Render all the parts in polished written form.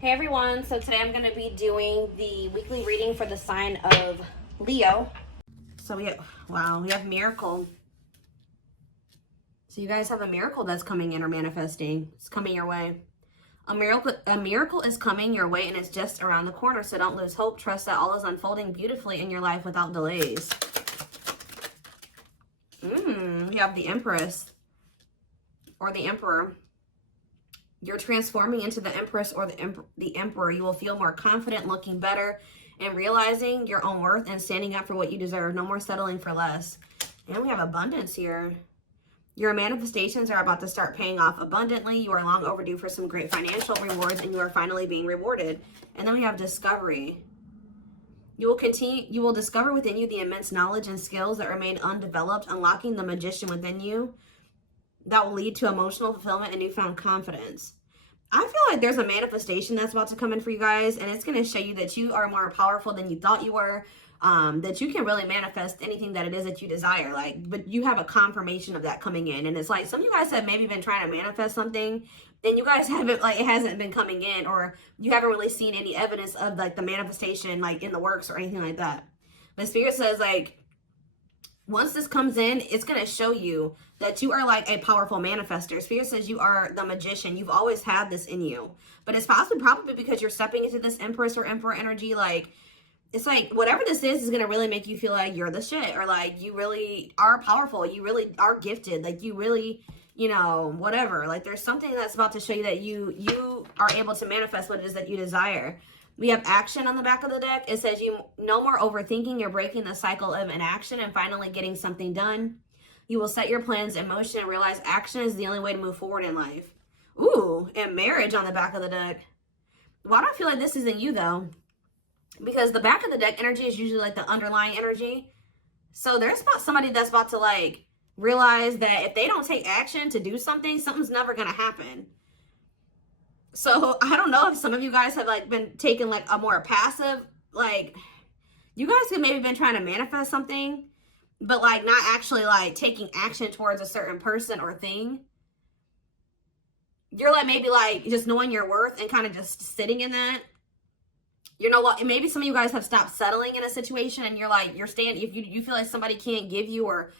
Hey everyone, so today I'm going to be doing the weekly reading for the sign of Leo. So we have miracle. So you guys have a miracle that's coming in or manifesting. It's coming your way. A miracle is coming your way and it's just around the corner. So don't lose hope. Trust that all is unfolding beautifully in your life without delays. You have the Empress or the Emperor. You're transforming into the Empress or the Emperor. You will feel more confident, looking better, and realizing your own worth and standing up for what you deserve. No more settling for less. And we have abundance here. Your manifestations are about to start paying off abundantly. You are long overdue for some great financial rewards, and you are finally being rewarded. And then we have discovery. You will discover within you the immense knowledge and skills that remain undeveloped, unlocking the magician within you that will lead to emotional fulfillment and newfound confidence. I feel like there's a manifestation that's about to come in for you guys, and it's going to show you that you are more powerful than you thought you were, that you can really manifest anything that it is that you desire. But you have a confirmation of that coming in, and it's like some of you guys have maybe been trying to manifest something, and you guys haven't, it hasn't been coming in, or you haven't really seen any evidence of the manifestation in the works or anything like that. But Spirit says once this comes in, it's going to show you that you are a powerful manifester. Spirit says you are the magician. You've always had this in you. But it's probably because you're stepping into this Empress or Emperor energy. It's whatever this is going to really make you feel like you're the shit. Or you really are powerful. You really are gifted. You really, whatever. There's something that's about to show you that you are able to manifest what it is that you desire. We have action on the back of the deck. It says no more overthinking. You're breaking the cycle of inaction and finally getting something done. You will set your plans in motion and realize action is the only way to move forward in life. Ooh, and marriage on the back of the deck. Why do I feel like this isn't you though? Because the back of the deck energy is usually the underlying energy. So there's somebody that's about to realize that if they don't take action to do something, something's never going to happen. So I don't know if some of you guys have been taking a more passive, you guys have maybe been trying to manifest something, but not actually taking action towards a certain person or thing. You're maybe just knowing your worth and kind of just sitting in that. Maybe some of you guys have stopped settling in a situation and you're staying, if you feel like somebody can't give you, or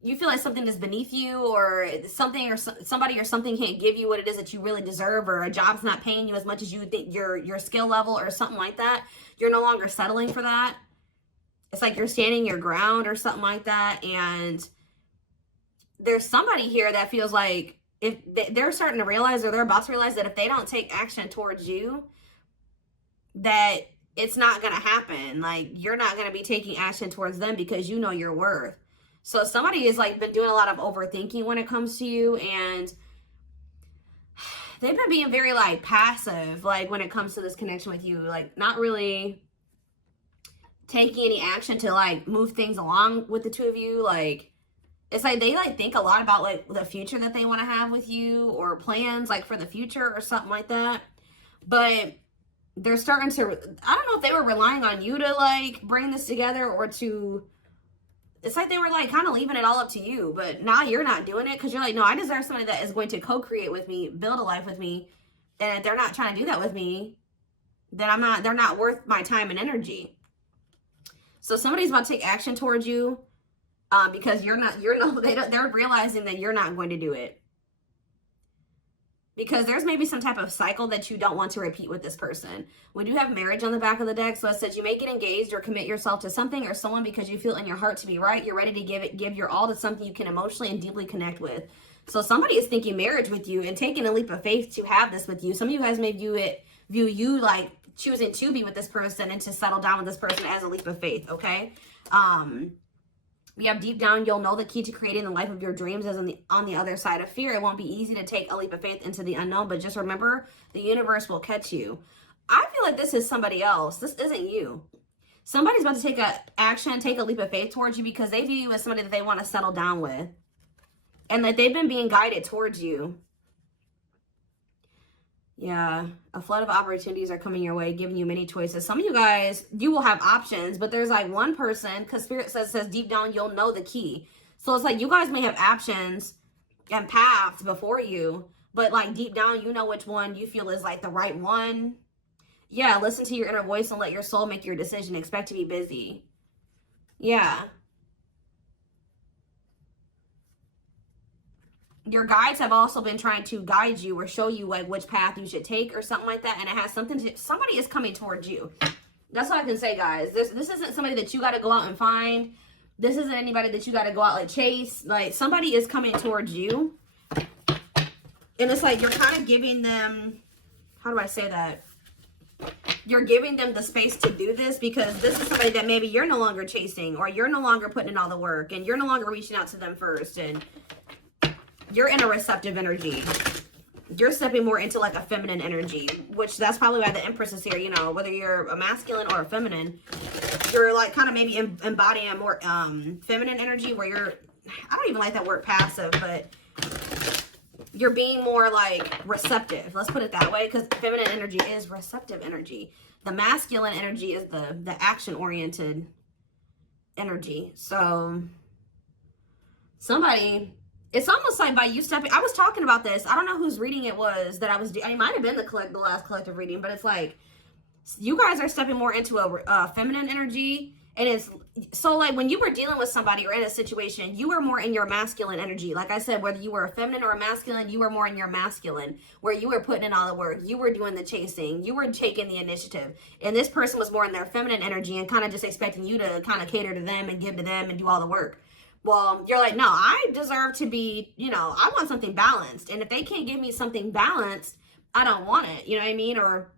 you feel like something is beneath you, or something or somebody or something can't give you what it is that you really deserve, or a job's not paying you as much as you think your skill level or something like that. You're no longer settling for that. It's you're standing your ground or something like that. And there's somebody here that feels like if they're starting to realize, or they're about to realize, that if they don't take action towards you, that it's not going to happen. You're not going to be taking action towards them because you know your worth. So somebody has been doing a lot of overthinking when it comes to you, and they've been being very passive when it comes to this connection with you, not really taking any action to move things along with the two of you. It's they think a lot about the future that they want to have with you, or plans for the future or something like that. But they're starting to, I don't know if they were relying on you to bring this together, or to, it's they were kind of leaving it all up to you. But now you're not doing it because you're no, I deserve somebody that is going to co-create with me, build a life with me. And if they're not trying to do that with me, then they're not worth my time and energy. So somebody's about to take action towards you because they're realizing that you're not going to do it. Because there's maybe some type of cycle that you don't want to repeat with this person. We do have marriage on the back of the deck. So it says you may get engaged or commit yourself to something or someone because you feel in your heart to be right. You're ready to give your all to something you can emotionally and deeply connect with. So somebody is thinking marriage with you and taking a leap of faith to have this with you. Some of you guys may view you choosing to be with this person and to settle down with this person as a leap of faith, okay? We have deep down, you'll know the key to creating the life of your dreams is on the other side of fear. It won't be easy to take a leap of faith into the unknown, but just remember, the universe will catch you. I feel like this is somebody else. This isn't you. Somebody's about to take a leap of faith towards you because they view you as somebody that they want to settle down with. And that they've been being guided towards you. Yeah, a flood of opportunities are coming your way, giving you many choices. Some of you guys, you will have options, but there's one person, because Spirit says deep down, you'll know the key. So it's you guys may have options and paths before you, but deep down, you know which one you feel is the right one. Yeah, listen to your inner voice and let your soul make your decision. Expect to be busy. Yeah. Your guides have also been trying to guide you or show you like which path you should take or something like that. And it has something to, somebody is coming towards you. That's all I can say, guys. This isn't somebody that you got to go out and find. This isn't anybody that you got to go out like chase. Like, somebody is coming towards you. And it's like you're kind of giving them, how do I say that? You're giving them the space to do this because this is somebody that maybe you're no longer chasing, or you're no longer putting in all the work, and you're no longer reaching out to them first, and you're in a receptive energy. You're stepping more into like a feminine energy, which that's probably why the Empress is here. You know, whether you're a masculine or a feminine, you're like kind of maybe embodying a more feminine energy where you're, I don't even like that word passive, but you're being more like receptive. Let's put it that way, because feminine energy is receptive energy. The masculine energy is the action-oriented energy. So somebody, it's almost like by you stepping, I was talking about this. I don't know whose reading it was that I was doing. It might have been the last collective reading, but it's like you guys are stepping more into a feminine energy. And it's so like when you were dealing with somebody or in a situation, you were more in your masculine energy. Like I said, whether you were a feminine or a masculine, you were more in your masculine, where you were putting in all the work. You were doing the chasing. You were taking the initiative. And this person was more in their feminine energy and kind of just expecting you to kind of cater to them and give to them and do all the work. Well, you're like, no, I deserve to be, you know, I want something balanced. And if they can't give me something balanced, I don't want it. You know what I mean? Or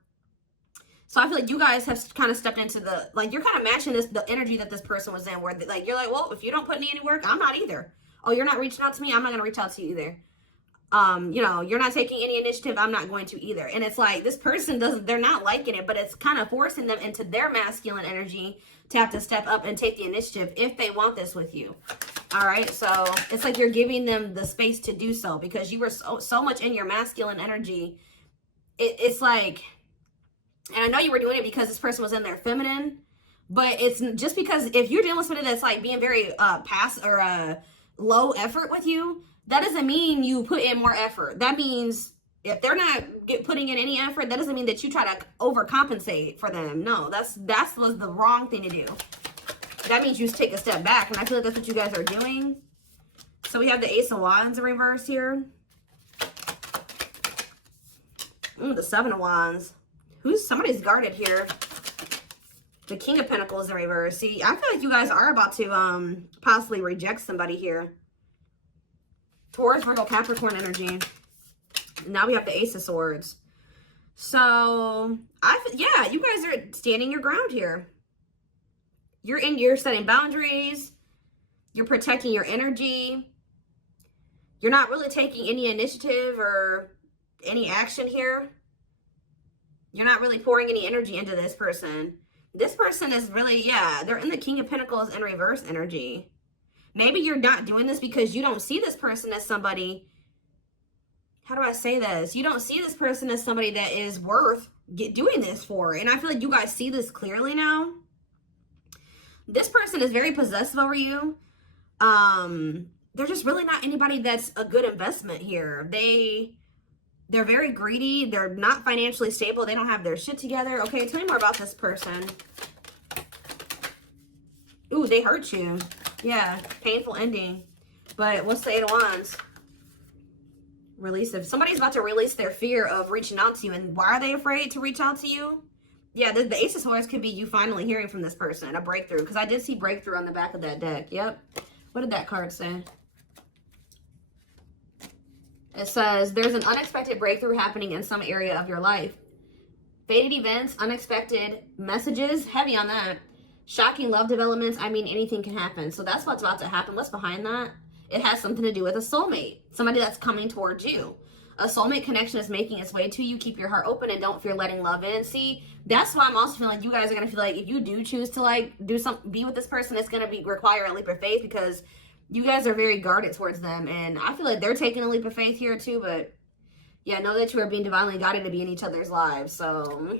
so I feel like you guys have kind of stepped into the, like, you're kind of matching the energy that this person was in, where like, you're like, well, if you don't put in any work, I'm not either. Oh, you're not reaching out to me, I'm not going to reach out to you either. You know, you're not taking any initiative, I'm not going to either. And it's like, this person they're not liking it, but it's kind of forcing them into their masculine energy to have to step up and take the initiative if they want this with you. All right. So it's like you're giving them the space to do so because you were so much in your masculine energy. It's like, and I know you were doing it because this person was in their feminine, but it's just because if you're dealing with somebody that's like being very low effort with you, that doesn't mean you put in more effort. That means if they're not putting in any effort, that doesn't mean that you try to overcompensate for them. No, that was the wrong thing to do. That means you just take a step back, and I feel like that's what you guys are doing. So we have the Ace of Wands in reverse here. The Seven of Wands. Somebody's guarded here. The King of Pentacles in reverse. See, I feel like you guys are about to possibly reject somebody here. Taurus, Virgo, Capricorn energy. Now we have the Ace of Swords. So, yeah, you guys are standing your ground here. You're setting boundaries. You're protecting your energy. You're not really taking any initiative or any action here. You're not really pouring any energy into this person. This person is really, yeah, they're in the King of Pentacles in reverse energy. Maybe you're not doing this because you don't see this person as somebody, how do I say this? You don't see this person as somebody that is worth doing this for. And I feel like you guys see this clearly now. This person is very possessive over you. They're just really not anybody that's a good investment here. They're very greedy. They're not financially stable. They don't have their shit together. Okay, tell me more about this person. Ooh, they hurt you. Yeah, painful ending. But what's the Eight of Wands? Release of, somebody's about to release their fear of reaching out to you. And why are they afraid to reach out to you? Yeah, the Ace of Swords could be you finally hearing from this person, a breakthrough. Because I did see breakthrough on the back of that deck. Yep. What did that card say? It says, there's an unexpected breakthrough happening in some area of your life. Fated events, unexpected messages, heavy on that. Shocking love developments, I mean, anything can happen. So that's what's about to happen. What's behind that? It has something to do with a soulmate. Somebody that's coming towards you. A soulmate connection is making its way to you. Keep your heart open and don't fear letting love in. See, that's why I'm also feeling like you guys are going to feel like if you do choose to like be with this person, it's going to require a leap of faith because you guys are very guarded towards them. And I feel like they're taking a leap of faith here too. But yeah, know that you are being divinely guided to be in each other's lives. So,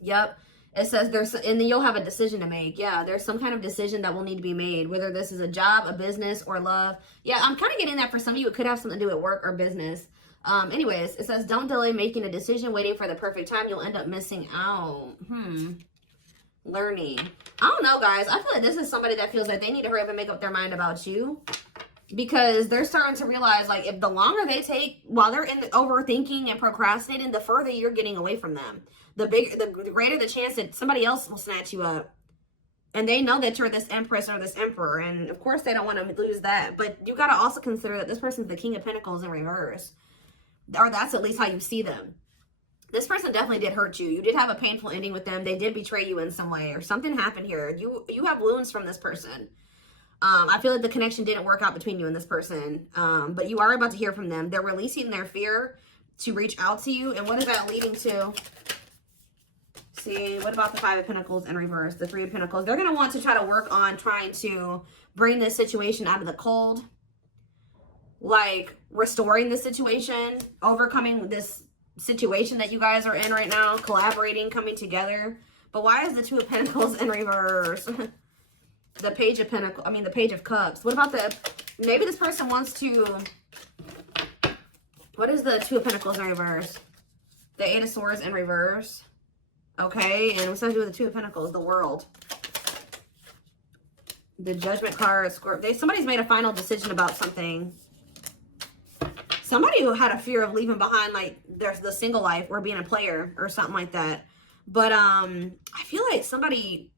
yep. It says and then you'll have a decision to make. Yeah, there's some kind of decision that will need to be made, whether this is a job, a business, or love. Yeah, I'm kind of getting that for some of you. It could have something to do with work or business. Anyways, it says, don't delay making a decision, waiting for the perfect time. You'll end up missing out. Learning. I don't know, guys. I feel like this is somebody that feels like they need to hurry up and make up their mind about you. Because they're starting to realize, like, if the longer they take while they're in the overthinking and procrastinating, the further you're getting away from them. The greater the chance that somebody else will snatch you up. And they know that you're this empress or this emperor. And, of course, they don't want to lose that. But you got to also consider that this person's the King of Pentacles in reverse. Or that's at least how you see them. This person definitely did hurt you. You did have a painful ending with them. They did betray you in some way. Or something happened here. You have wounds from this person. I feel like the connection didn't work out between you and this person. But you are about to hear from them. They're releasing their fear to reach out to you. And what is that leading to? See, what about the Five of Pentacles in reverse? The Three of Pentacles. They're going to want to try to work on trying to bring this situation out of the cold. Like, restoring the situation. Overcoming this situation that you guys are in right now. Collaborating, coming together. But why is the Two of Pentacles in reverse? The Page of Pentacles, the Page of Cups. What about maybe this person wants to, what is the Two of Pentacles in reverse? The Eight of Swords in reverse. Okay, and what's that to do with the Two of Pentacles? The World. The Judgment card, Scorpio. Somebody's made a final decision about something. Somebody who had a fear of leaving behind, like, the single life or being a player or something like that. But, I feel like somebody,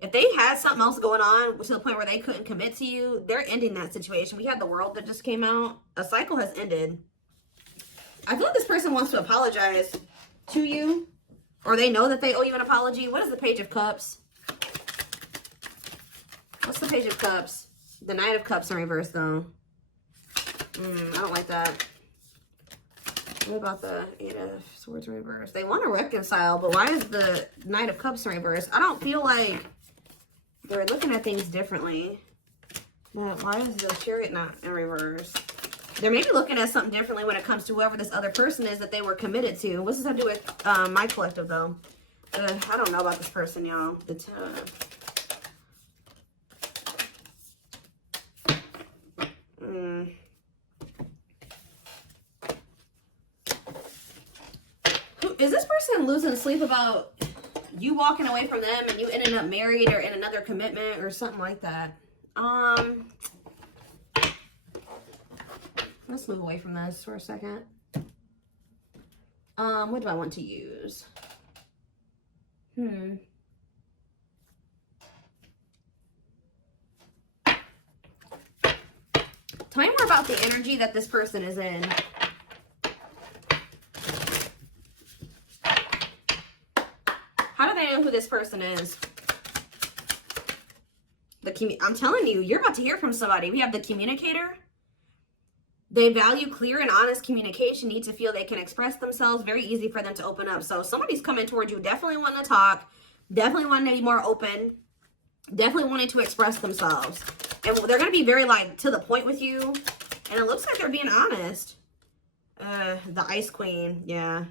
if they had something else going on to the point where they couldn't commit to you, they're ending that situation. We had the World that just came out. A cycle has ended. I feel like this person wants to apologize to you. Or they know that they owe you an apology. What is the Page of Cups? What's the Page of Cups? The Knight of Cups in reverse, though. I don't like that. What about the Eight of Swords in reverse? They want to reconcile, but why is the Knight of Cups in reverse? I don't feel like they're looking at things differently. But why is the Chariot not in reverse? They're maybe looking at something differently when it comes to whoever this other person is that they were committed to. What's this have to do with my collective, though? I don't know about this person, y'all. Is this person losing sleep about you walking away from them and you ending up married or in another commitment or something like that? Let's move away from this for a second. What do I want to use? Tell me more about the energy that this person is in. How do they know who this person is? I'm telling you, you're about to hear from somebody. We have the Communicator. They value clear and honest communication, need to feel they can express themselves. Very easy for them to open up. So somebody's coming towards you, definitely wanting to talk, definitely wanting to be more open, definitely wanting to express themselves. And they're going to be very, like, to the point with you. And it looks like they're being honest. The Ice Queen, yeah.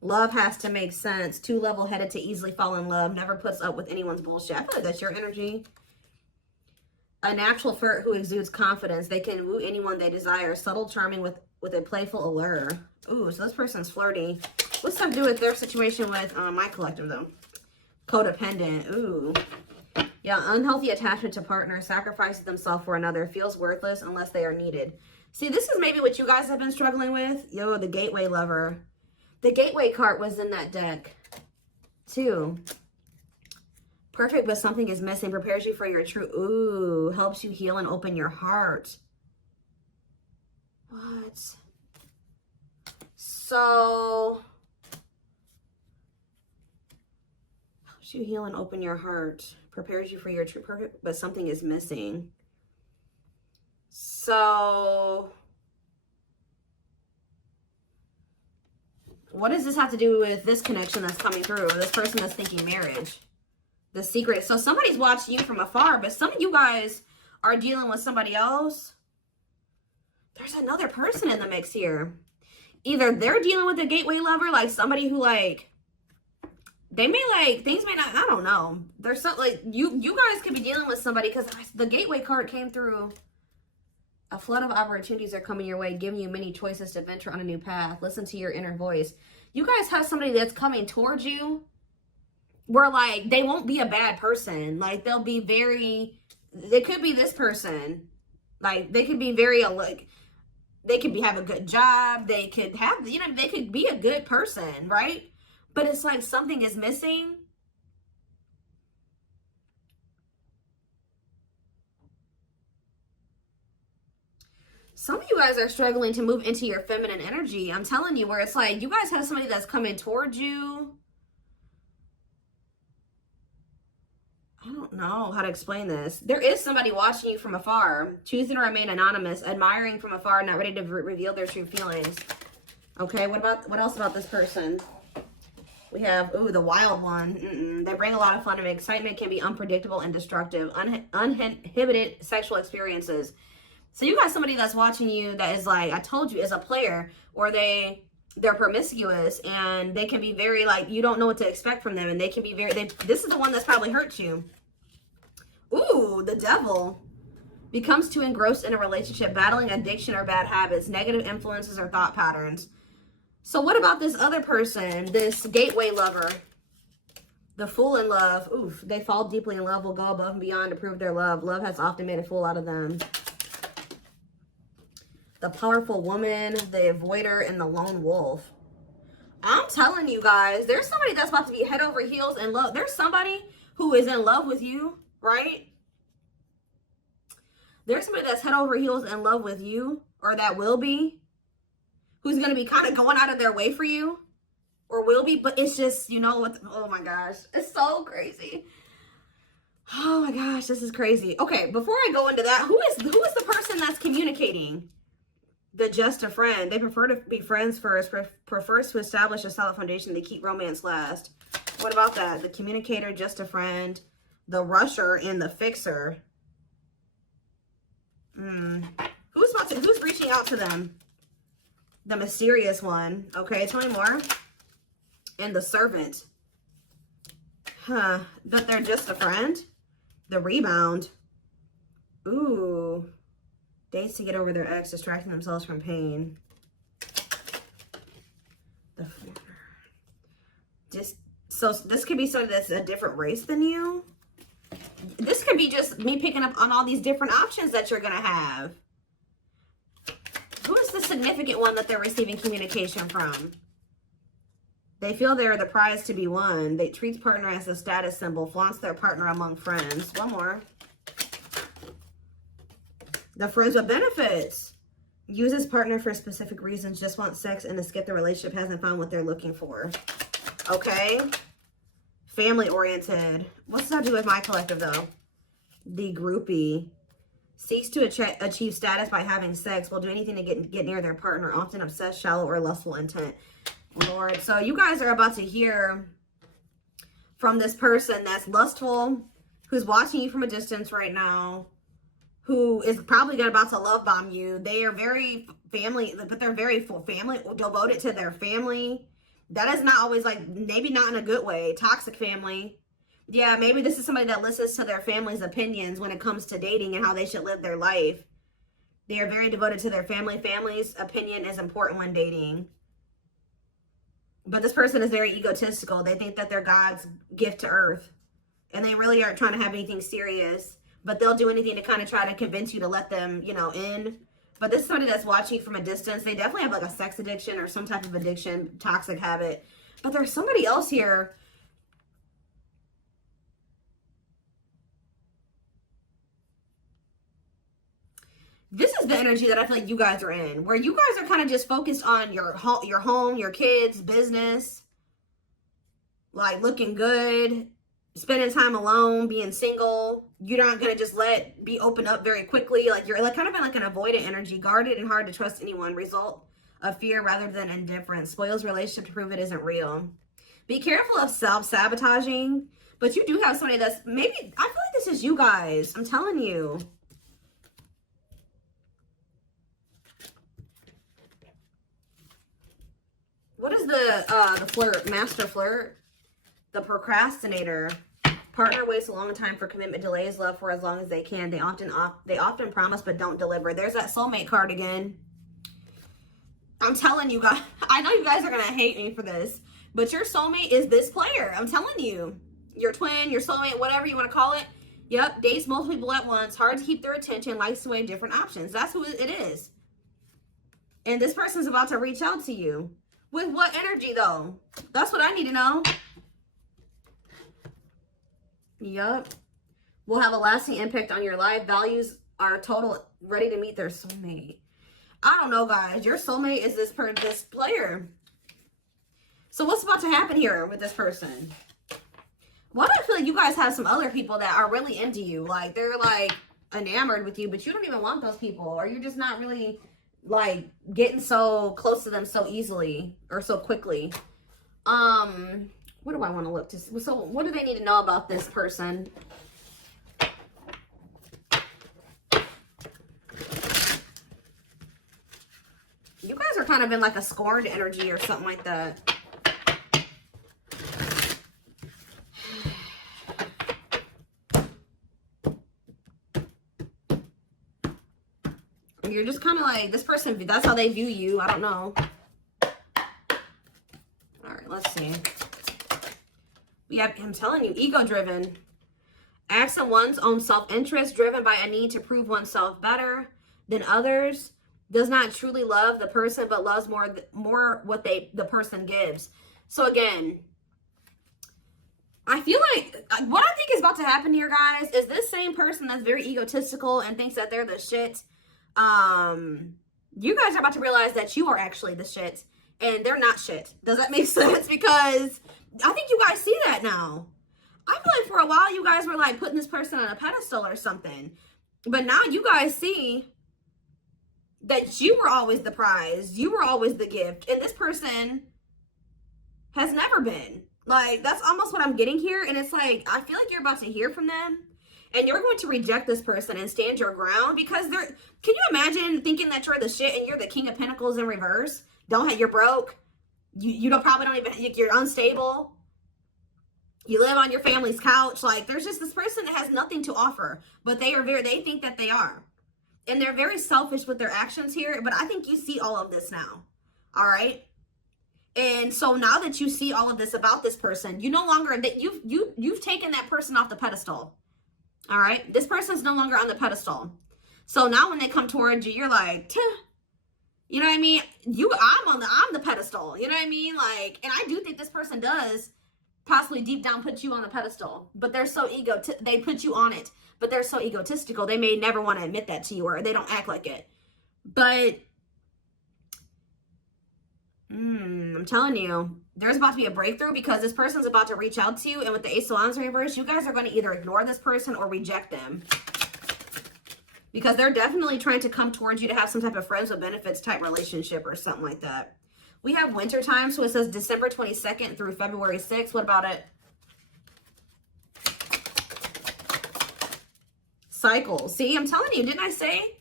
Love has to make sense. Too level-headed to easily fall in love. Never puts up with anyone's bullshit. I feel like that's your energy. A natural flirt who exudes confidence. They can woo anyone they desire. Subtle, charming with a playful allure. Ooh, so this person's flirty. What's that to do with their situation with my collective, though? Codependent. Ooh. Yeah, unhealthy attachment to partner. Sacrifices themselves for another. Feels worthless unless they are needed. See, this is maybe what you guys have been struggling with. Yo, the Gateway Lover. The Gateway card was in that deck, too. Perfect, but something is missing. Prepares you for your true... Ooh, helps you heal and open your heart. What? So... helps you heal and open your heart. Prepares you for your true... Perfect, but something is missing. So... what does this have to do with this connection that's coming through? This person that's thinking marriage? The secret. So somebody's watching you from afar, but some of you guys are dealing with somebody else. There's another person in the mix here. Either they're dealing with a Gateway Lover, like somebody who, like, they may, like, things may not, I don't know. There's something, like, you guys could be dealing with somebody, because the Gateway card came through A flood of opportunities are coming your way, giving you many choices to venture on a new path. Listen to your inner voice. You guys have somebody that's coming towards you where, like, they won't be a bad person. Like, they'll be very, they could be this person. Like, they could be very, like, they could have a good job. They could have, you know, they could be a good person, right? But it's like something is missing. Some of you guys are struggling to move into your feminine energy. I'm telling you, where it's like you guys have somebody that's coming towards you. I don't know how to explain this. There is somebody watching you from afar, choosing to remain anonymous, admiring from afar, not ready to reveal their true feelings. Okay, what else about this person? We have, ooh, the wild one. They bring a lot of fun and excitement, can be unpredictable and destructive. Uninhibited sexual experiences. So you got somebody that's watching you that is like, I told you, is a player, or they're promiscuous, and they can be very, like, you don't know what to expect from them, and they can be very, this is the one that's probably hurt you. Ooh, the devil. Becomes too engrossed in a relationship, battling addiction or bad habits, negative influences or thought patterns. So what about this other person, this gateway lover? The fool in love. Oof, they fall deeply in love, will go above and beyond to prove their love. Love has often made a fool out of them. The powerful woman, the avoider, and the lone wolf. I'm telling you guys, there's somebody that's about to be head over heels in love. There's somebody who is in love with you, right? There's somebody that's head over heels in love with you, or that will be, who's going to be kind of going out of their way for you, or will be, but it's just, you know what, oh my gosh, it's so crazy. Oh my gosh, this is crazy. Okay, before I go into that, who is the person that's communicating? The just a friend. They prefer to be friends first, prefers to establish a solid foundation. They keep romance last. What about that? The communicator, just a friend, the rusher, and the fixer. Who's reaching out to them? The mysterious one. Okay, tell me more. And the servant. Huh. That they're just a friend? The rebound. Ooh. Dates to get over their ex, distracting themselves from pain. So this could be somebody that's a different race than you. This could be just me picking up on all these different options that you're going to have. Who is the significant one that they're receiving communication from? They feel they're the prize to be won. They treat partner as a status symbol, flaunts their partner among friends. One more. The friends with benefits. Uses partner for specific reasons, just wants sex and to skip the relationship, hasn't found what they're looking for. Okay. Family oriented. What's that do with my collective though? The groupie. Seeks to achieve status by having sex. Will do anything to get near their partner. Often obsessed, shallow, or lustful intent. Lord. So you guys are about to hear from this person that's lustful, who's watching you from a distance right now, who is probably about to love bomb you. They are very family, but they're very family, devoted to their family. That is not always, like, maybe not in a good way. Toxic family. Yeah, maybe this is somebody that listens to their family's opinions when it comes to dating and how they should live their life. They are very devoted to their family. Family's opinion is important when dating. But this person is very egotistical. They think that they're God's gift to earth. And they really aren't trying to have anything serious. But they'll do anything to kind of try to convince you to let them, you know, in. But this is somebody that's watching you from a distance. They definitely have like a sex addiction or some type of addiction, toxic habit. But there's somebody else here. This is the energy that I feel like you guys are in, where you guys are kind of just focused on your home, your kids, business, like looking good, spending time alone, being single. You're not going to just be open up very quickly. Like you're like kind of in like an avoidant energy, guarded and hard to trust anyone. Result of fear rather than indifference. Spoils relationship to prove it isn't real. Be careful of self-sabotaging, but you do have somebody that's maybe, I feel like this is you guys. I'm telling you. What is the flirt, master flirt? The procrastinator. Partner waits a long time for commitment, delays love for as long as they can. They often promise but don't deliver. There's that soulmate card again. I'm telling you guys, I know you guys are going to hate me for this, but your soulmate is this player. I'm telling you. Your twin, your soulmate, whatever you want to call it. Yep, dates multiple people at once, hard to keep their attention, likes to weigh different options. That's who it is. And this person's about to reach out to you. With what energy, though? That's what I need to know. Yep. Will have a lasting impact on your life. Values are total, ready to meet their soulmate. I don't know, guys. Your soulmate is this player. So what's about to happen here with this person? Why do I feel like you guys have some other people that are really into you? Like, they're, like, enamored with you, but you don't even want those people. Or you're just not really, like, getting so close to them so easily or so quickly. What do I want to look to see? So, what do they need to know about this person? You guys are kind of in, like, a scorned energy or something like that. You're just kind of like, this person, that's how they view you. I don't know. All right, let's see. We have, I'm telling you, ego-driven. Acts on one's own self-interest, driven by a need to prove oneself better than others. Does not truly love the person, but loves more what the person gives. So again, I feel like what I think is about to happen here, guys, is this same person that's very egotistical and thinks that they're the shit. You guys are about to realize that you are actually the shit and they're not shit. Does that make sense? Because I think you guys see that now. I feel like for a while you guys were like putting this person on a pedestal or something, but now you guys see that you were always the prize. You were always the gift, and this person has never been. Like, that's almost what I'm getting here. And it's like, I feel like you're about to hear from them. And you're going to reject this person and stand your ground because they're, can you imagine thinking that you're the shit and you're the King of Pentacles in reverse? You're broke. You probably don't even, you're unstable. You live on your family's couch. Like, there's just this person that has nothing to offer, but they think that they are. And they're very selfish with their actions here, but I think you see all of this now. All right. And so now that you see all of this about this person, you no longer, that you've taken that person off the pedestal. All right. This person's no longer on the pedestal. So now when they come towards you, you're like, Tuh. You know what I mean? I'm the pedestal. You know what I mean? Like, and I do think this person does possibly deep down put you on the pedestal, but they're so they put you on it, but they're so egotistical. They may never want to admit that to you, or they don't act like it. But I'm telling you, there's about to be a breakthrough because this person's about to reach out to you. And with the Ace of Wands in reverse, you guys are going to either ignore this person or reject them. Because they're definitely trying to come towards you to have some type of friends with benefits type relationship or something like that. We have winter time, so it says December 22nd through February 6th. What about it? Cycle. See, I'm telling you, didn't I say?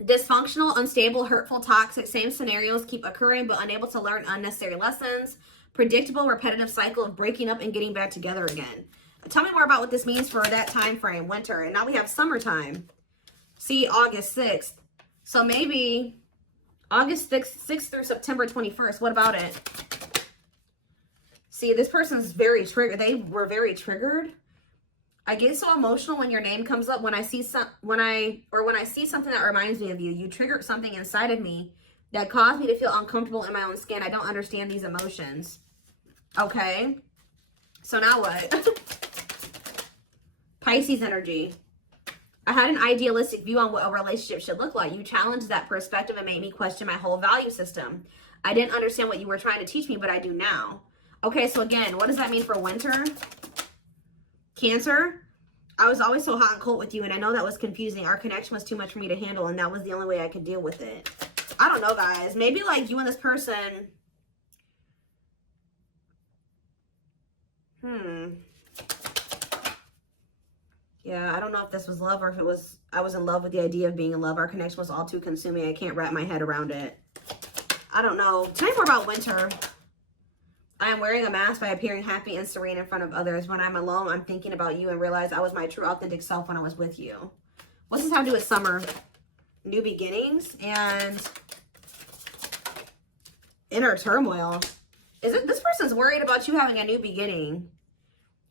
Dysfunctional, unstable, hurtful, toxic, same scenarios keep occurring but unable to learn unnecessary lessons. Predictable, repetitive cycle of breaking up and getting back together again. Tell me more about what this means for that time frame, winter. And now we have summertime. See, August 6th. So maybe August 6th through September 21st. What about it? See, this person's very triggered. They were very triggered. I get so emotional when your name comes up. When I see something that reminds me of you. You triggered something inside of me that caused me to feel uncomfortable in my own skin. I don't understand these emotions. Okay. So now what? Pisces energy. I had an idealistic view on what a relationship should look like. You challenged that perspective and made me question my whole value system. I didn't understand what you were trying to teach me, but I do now. Okay, so again, what does that mean for winter? Cancer. I was always so hot and cold with you, and I know that was confusing. Our connection was too much for me to handle, and that was the only way I could deal with it. I don't know, guys. Maybe like you and this person. Yeah, I don't know if this was love or if it was, I was in love with the idea of being in love. Our connection was all too consuming. I can't wrap my head around it. I don't know. Tell me more about winter. I am wearing a mask by appearing happy and serene in front of others. When I'm alone, I'm thinking about you and realize I was my true authentic self when I was with you. What's this have to do with summer? New beginnings and inner turmoil. Is it this person's worried about you having a new beginning?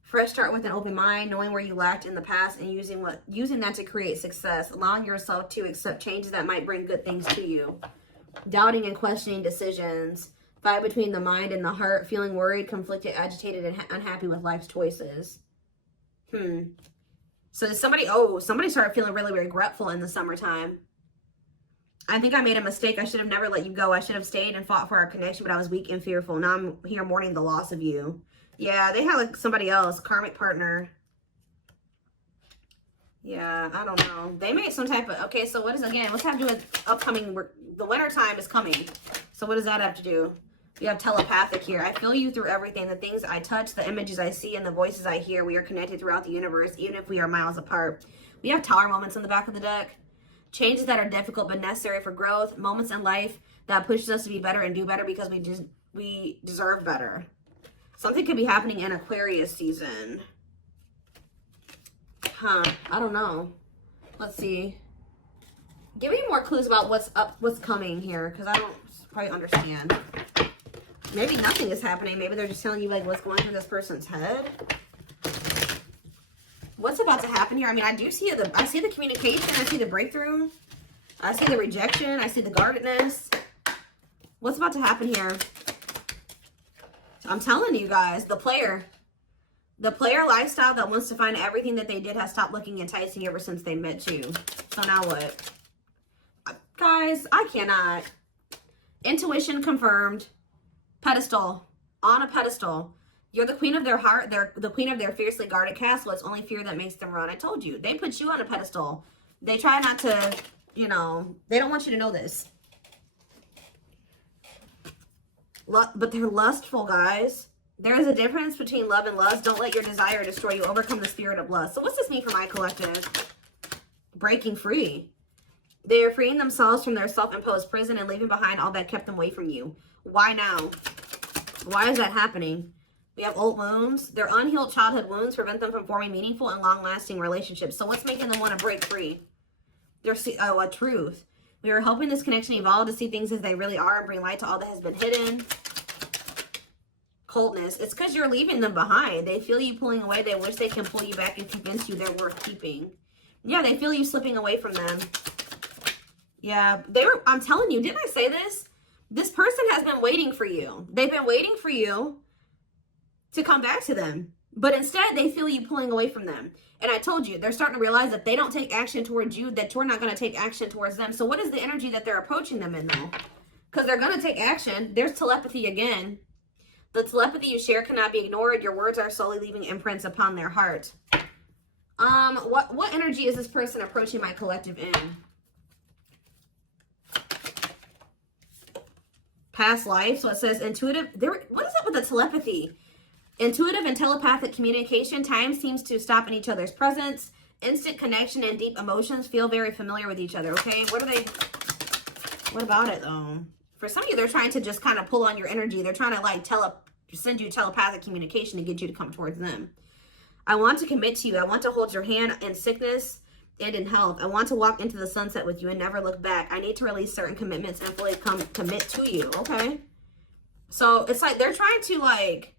Fresh start with an open mind, knowing where you lacked in the past and using that to create success. Allowing yourself to accept changes that might bring good things to you. Doubting and questioning decisions. Fight between the mind and the heart, feeling worried, conflicted, agitated, and unhappy with life's choices. So somebody started feeling really regretful in the summertime. I think I made a mistake. I should have never let you go. I should have stayed and fought for our connection, but I was weak and fearful. Now I'm here mourning the loss of you. Yeah, they have like somebody else, karmic partner. Yeah, I don't know. They made some type of, okay, so what is, again, what's have to do with upcoming, the winter time is coming. So what does that have to do? You have telepathic here. I feel you through everything. The things I touch, the images I see, and the voices I hear. We are connected throughout the universe, even if we are miles apart. We have tower moments in the back of the deck. Changes that are difficult but necessary for growth. Moments in life that pushes us to be better and do better because we deserve better. Something could be happening in Aquarius season. I don't know. Let's see. Give me more clues about what's coming here, because I don't quite understand. Maybe nothing is happening. Maybe they're just telling you like what's going through this person's head. What's about to happen here? I mean, I see the communication. I see the breakthrough. I see the rejection. I see the guardedness. What's about to happen here? I'm telling you guys, the player lifestyle that wants to find everything that they did has stopped looking enticing ever since they met you. So now what? Guys, I cannot. Intuition confirmed. Pedestal. On a pedestal. You're the queen of their heart. They're the queen of their fiercely guarded castle. It's only fear that makes them run. I told you. They put you on a pedestal. They try not to, you know, they don't want you to know this. But they're lustful, guys. There is a difference between love and lust. Don't let your desire destroy you. Overcome the spirit of lust. So what's this mean for my collective? Breaking free. They are freeing themselves from their self-imposed prison and leaving behind all that kept them away from you. Why now? Why is that happening? We have old wounds. Their unhealed childhood wounds prevent them from forming meaningful and long-lasting relationships. So what's making them want to break free? A truth. We are helping this connection evolve to see things as they really are and bring light to all that has been hidden. Coldness. It's because you're leaving them behind. They feel you pulling away. They wish they can pull you back and convince you they're worth keeping. Yeah, they feel you slipping away from them. Yeah, I'm telling you, didn't I say this? This person has been waiting for you. They've been waiting for you to come back to them. But instead, they feel you pulling away from them. And I told you, they're starting to realize that they don't take action towards you, that you're not going to take action towards them. So what is the energy that they're approaching them in, though? Because they're going to take action. There's telepathy again. The telepathy you share cannot be ignored. Your words are slowly leaving imprints upon their heart. What energy is this person approaching my collective in? Past life. So it says intuitive. What is up with the telepathy? Intuitive and telepathic communication. Time seems to stop in each other's presence. Instant connection and deep emotions. Feel very familiar with each other. Okay. What about it though? For some of you, they're trying to just kind of pull on your energy. They're trying to like send you telepathic communication to get you to come towards them. I want to commit to you. I want to hold your hand in sickness and in health. I want to walk into the sunset with you and never look back. I need to release certain commitments and fully commit to you. Okay. So it's like they're trying to like,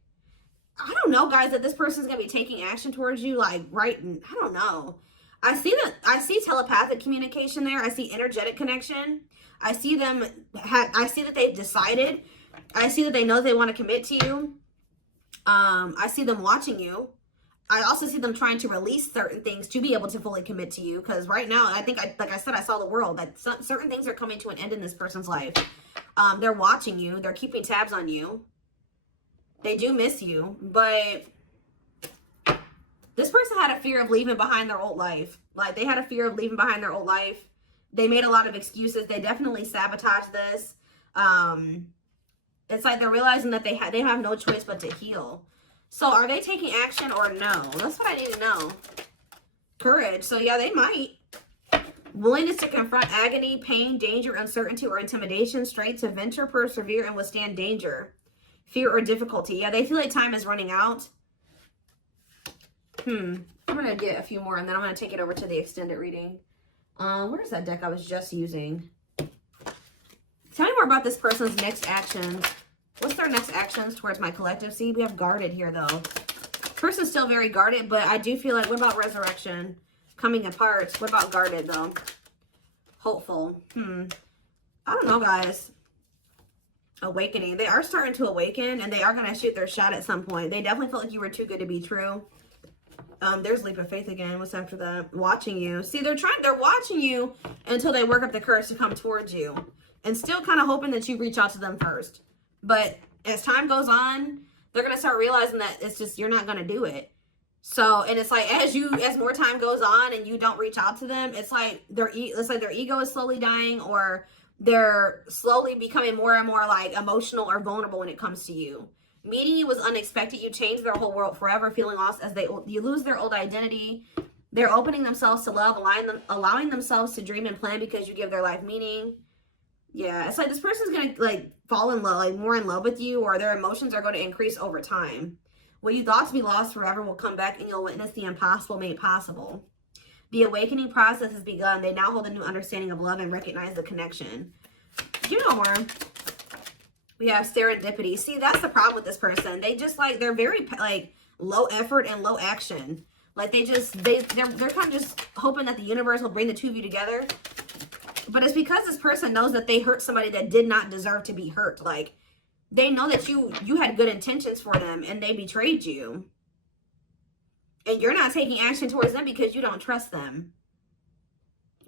I don't know, guys, that this person's going to be taking action towards you. Like, right. I don't know. I see telepathic communication there. I see energetic connection. I see them. I see that they've decided. I see that they know they want to commit to you. I see them watching you. I also see them trying to release certain things to be able to fully commit to you. Because right now, I think, like I said, I saw the world. That certain things are coming to an end in this person's life. They're watching you. They're keeping tabs on you. They do miss you. But this person had a fear of leaving behind their old life. Like, they had a fear of leaving behind their old life. They made a lot of excuses. They definitely sabotaged this. It's like they're realizing that they have no choice but to heal. So are they taking action or no? That's what I need to know. Courage. So yeah, they might. Willingness to confront agony, pain, danger, uncertainty, or intimidation. Strength to venture, persevere, and withstand danger. fear or difficulty. Yeah, they feel like time is running out. I'm going to get a few more, and then I'm going to take it over to the extended reading. Where's that deck I was just using? Tell me more about this person's next actions. What's their next actions towards my collective? See, we have guarded here, though. Person's still very guarded, but I do feel like, what about resurrection? Coming apart. What about guarded, though? Hopeful. I don't know, guys. Awakening. They are starting to awaken, and they are going to shoot their shot at some point. They definitely felt like you were too good to be true. There's leap of faith again. What's after that? Watching you. See, they're watching you until they work up the courage to come towards you. And still kind of hoping that you reach out to them first. But as time goes on, they're going to start realizing that it's just, you're not going to do it. So, and it's like, as more time goes on and you don't reach out to them, it's like their ego is slowly dying, or they're slowly becoming more and more like emotional or vulnerable when it comes to you. Meeting you was unexpected. You changed their whole world forever, feeling lost as you lose their old identity. They're opening themselves to love, allowing themselves to dream and plan because you give their life meaning. Yeah, it's like this person's going to like fall in love, like more in love with you, or their emotions are going to increase over time. What you thought to be lost forever will come back, and you'll witness the impossible made possible. The awakening process has begun. They now hold a new understanding of love and recognize the connection. You know more. We have serendipity. See, that's the problem with this person. They just like, they're very like low effort and low action. Like they're kind of just hoping that the universe will bring the two of you together. But it's because this person knows that they hurt somebody that did not deserve to be hurt. Like they know that you had good intentions for them and they betrayed you. And you're not taking action towards them because you don't trust them.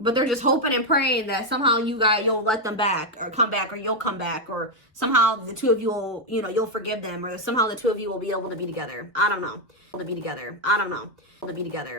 But they're just hoping and praying that somehow you'll let them back, or come back, or you'll come back, or somehow the two of you will, you'll forgive them, or somehow the two of you will be able to be together. I don't know. To be together. I don't know. To be together.